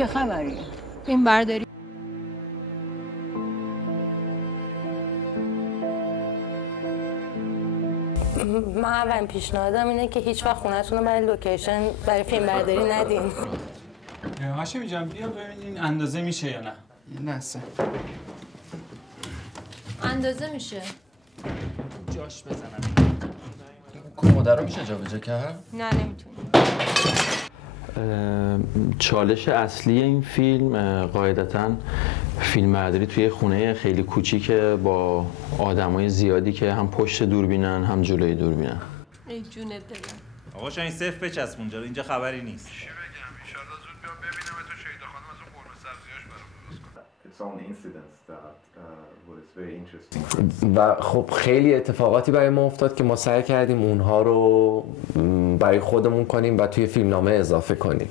چه خبریه؟ فیلم برداری. من اولین پیشنهادم اینه که هیچ وقت خونه‌تون رو برای لوکیشن برای فیلم برداری ندین. هاشمی جان بیا ببین این اندازه میشه یا نه؟ یه لحظه. اندازه میشه. جاش بزنم. کموده رو میشه جابجا کرد؟ نه نمیتونی. چالش اصلی این فیلم قاعدتاً فیلمبرداری توی خونه خیلی کوچیکه با آدمای زیادی که هم پشت دوربینن هم جلوی دوربینن. ای جونت دلم. آقا شاید صفر بچسب اونجا، اینجا خبری نیست. چی بگم؟ ان شاءالله زود بیام ببینم تو شیدا خانم از اون قرمه سبزیاش برام درست کنه. و خب خیلی اتفاقاتی برای ما افتاد که ما سعی کردیم اونها رو برای خودمون کنیم و توی فیلمنامه اضافه کنیم.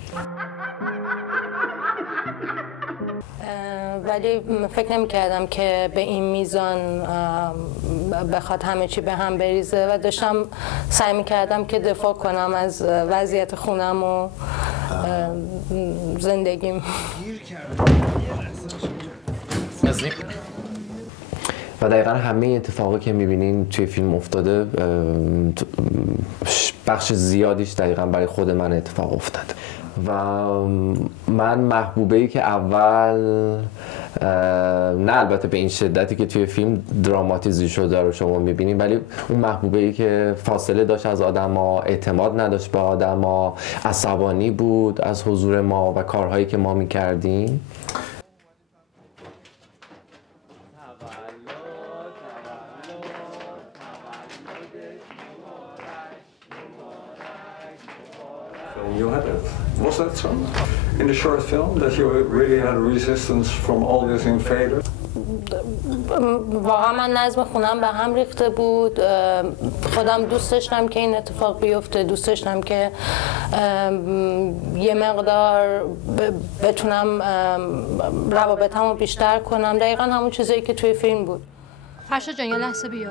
ولی فکر نمی‌کردم که به این میزان بخواد همه چی به هم بریزه و داشتم سعی می‌کردم که دفاع کنم از وضعیت خونم و زندگیم. و دقیقا همه اتفاقی که می‌بینین توی فیلم افتاده بخش زیادیش دقیقا برای خود من اتفاق افتاد و من محبوبه‌ای که اول نه البته به این شدتی که توی فیلم دراماتیزی شده رو شما می‌بینید، ولی اون محبوبه‌ای که فاصله داشت از آدم‌ها، اعتماد نداشت به آدم‌ها، عصبانی بود از حضور ما و کارهایی که ما می‌کردیم. You had it. Was that so? In the short film that you really had resistance from all these invaders? واقعا من نظم خونم به هم ریخته بود. خودم دوست داشتم که این اتفاق بیفته، دوست داشتم که یه مقدار بتونم روابطمو بیشتر کنم. دقیقا همون چیزایی که توی فیلم بود. فرشاد جان یه لحظه بیا.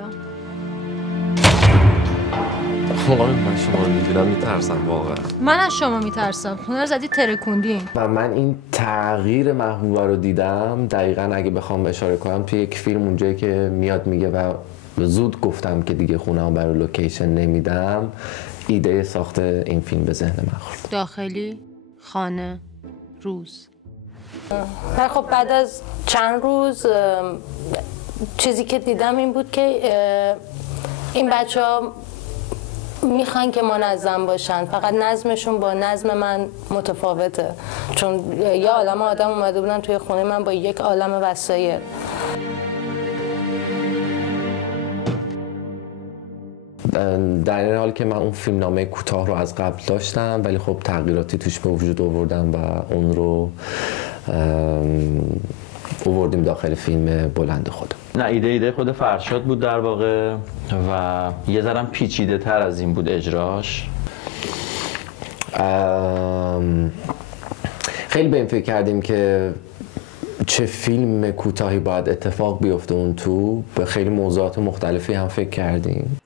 من شما رو می‌بینم میترسم واقعا. من از شما میترسم. خونه رو زدی ترکوندین. و من این تغییر محبوبه رو دیدم دقیقاً اگه بخوام اشاره کنم توی یک فیلم اونجایی که میاد میگه و زود گفتم که دیگه خونه‌ام برای لوکیشن نمیدم، ایده ساخت این فیلم به ذهن من خورد. داخلی، خانه، روز. خب بعد از چند روز چیزی که دیدم این بود که این بچه‌ها میخوان که منظم باشن، فقط نظمشون با نظم من متفاوته، چون یه عالم آدم اومده بودن توی خونه من با یک عالم وسایل. در این حال که من اون فیلمنامه کوتاه رو از قبل داشتم، ولی خب تغییراتی توش به وجود آوردم و اون رو آوردیم داخل فیلم بلند خودم. نه ایده خود فرشاد بود در واقع و یه ذره پیچیده تر از این بود اجراش. خیلی به این فکر کردیم که چه فیلم کوتاهی باید اتفاق بیفته اون تو، به خیلی موضوعات مختلفی هم فکر کردیم.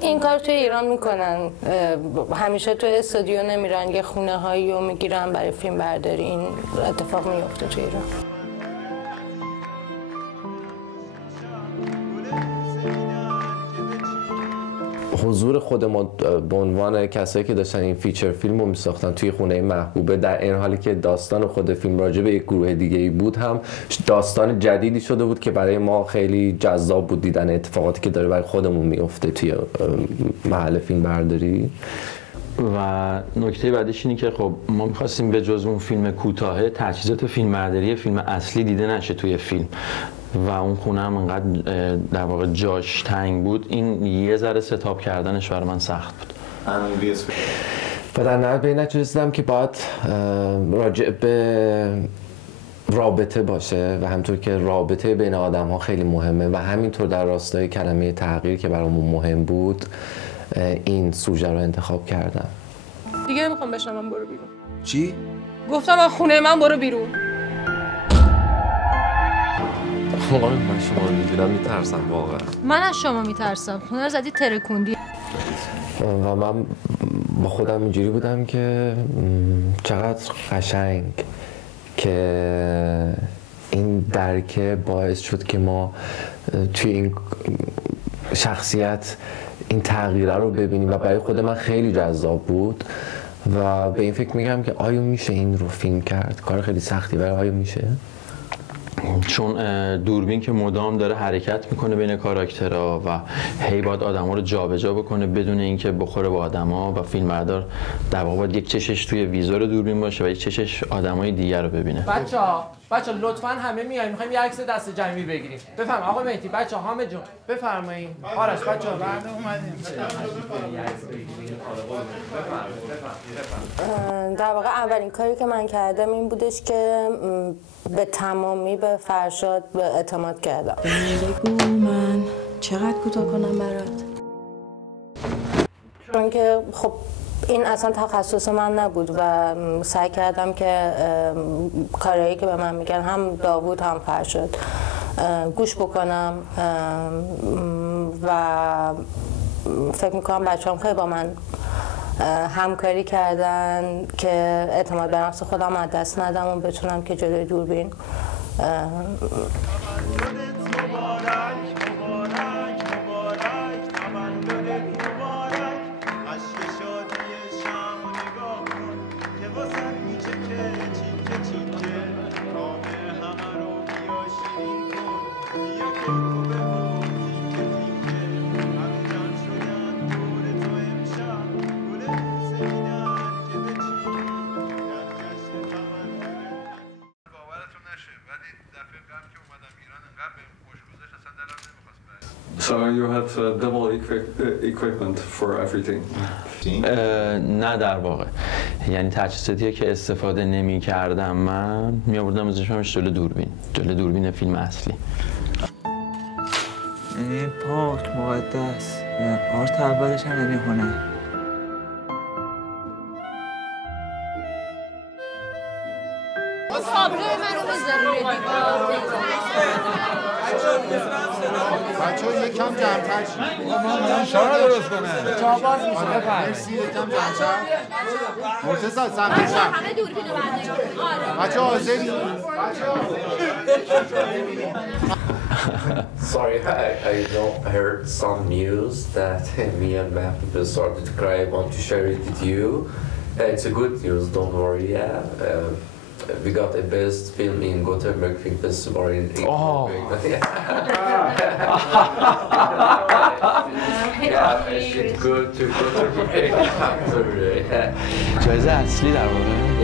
این کار توی ایران میکنن، همیشه توی استودیو نمیرن، یه خونه هایی رو میگیرن برای فیلم برداری. این اتفاق میفته توی ایران. حضور خود ما به عنوان کسایی که داشتن این فیچر فیلم رو میساختن توی خونه محبوبه، در این حالی که داستان خود فیلم راجع به یک گروه دیگه ای بود، هم داستان جدیدی شده بود که برای ما خیلی جذاب بود دیدن اتفاقاتی که داره برای خودمون میفته توی محل فیلم برداری. و نکته بعدش اینه که خب ما می‌خواستیم به جز اون فیلم کوتاه تجهیزات فیلمبرداری فیلم اصلی دیده نشه توی فیلم و اون خونه هم انقدر در واقع جاش تنگ بود، این یه ذره ستاب کردنش برای من سخت بود. و در نهایت به این نتیجه رسیدم که باید راجع به رابطه باشه و همطور که رابطه بین آدم ها خیلی مهمه و همینطور در راستای کلمه تغییر که برامون مهم بود این سوژه رو انتخاب کردم. دیگه نمیخوام بشنوم برو بیرون. چی؟ گفتم از خونه من برو بیرون. واقعا من شما رو میبینم میترسم واقعا. من از شما میترسم. هنر زدی ترکوندی. و من با خودم اینجوری بودم که چقدر قشنگ که این درکه باعث شد که ما توی این شخصیت این تغییره رو ببینیم و برای خود من خیلی جذاب بود و به این فکر میگم که آیا میشه این رو فیلم کرد؟ کار خیلی سختی ولی آیا میشه؟ چون دوربین که مدام داره حرکت میکنه بین کاراکترها و هی باید آدما رو جابجا بکنه بدون اینکه بخوره با آدما و فیلمبردار در واقع باید یک چشش توی ویزور دوربین باشه و یک چشش آدمای دیگر رو ببینه. بچه‌ها لطفاً همه میایم می‌خوایم یه عکس دست جمعی بگیریم. بفرمایید آقا مهدی، بچه‌ها حامد جون بفرمایید. آرش بچه‌ها بعد اومدیم. در واقع اولین کاری که من کردم این بودش که به تمامی به فرشاد اعتماد کردم. بگو من چقدر کوتاه کنم برات؟ چون که خب این اصلا تخصص من نبود و سعی کردم که کارهایی که به من میگن هم داوود هم فرشاد گوش بکنم و فکر میکنم بچه‌ام خیلی با من همکاری کردن که اعتماد به نفس خودم از دست ندم و بتونم که جلوی دوربین So you had double equipment for everything. نه در واقع یعنی تجهیزاتی که استفاده نمی کردم من می آوردم ازشونش جلو دوربین فیلم اصلی. یعنی پاک مقدس آرت اولش هم یعنی هنر. بچه‌ها یکم جمع‌تر شید. من شما درست کنه. چهار باز میشه بفرمایید. مرسی یکم جمع‌تر. مرتضی سمت چپ. همه دوربینو بردارید. بچه‌ها حاضری؟ Sorry, I heard some news that me and Matt started to cry. I want to share it with you. It's a good news, don't worry. We got the best film in Gothenburg Film Festival in جایزه اصلی در واقع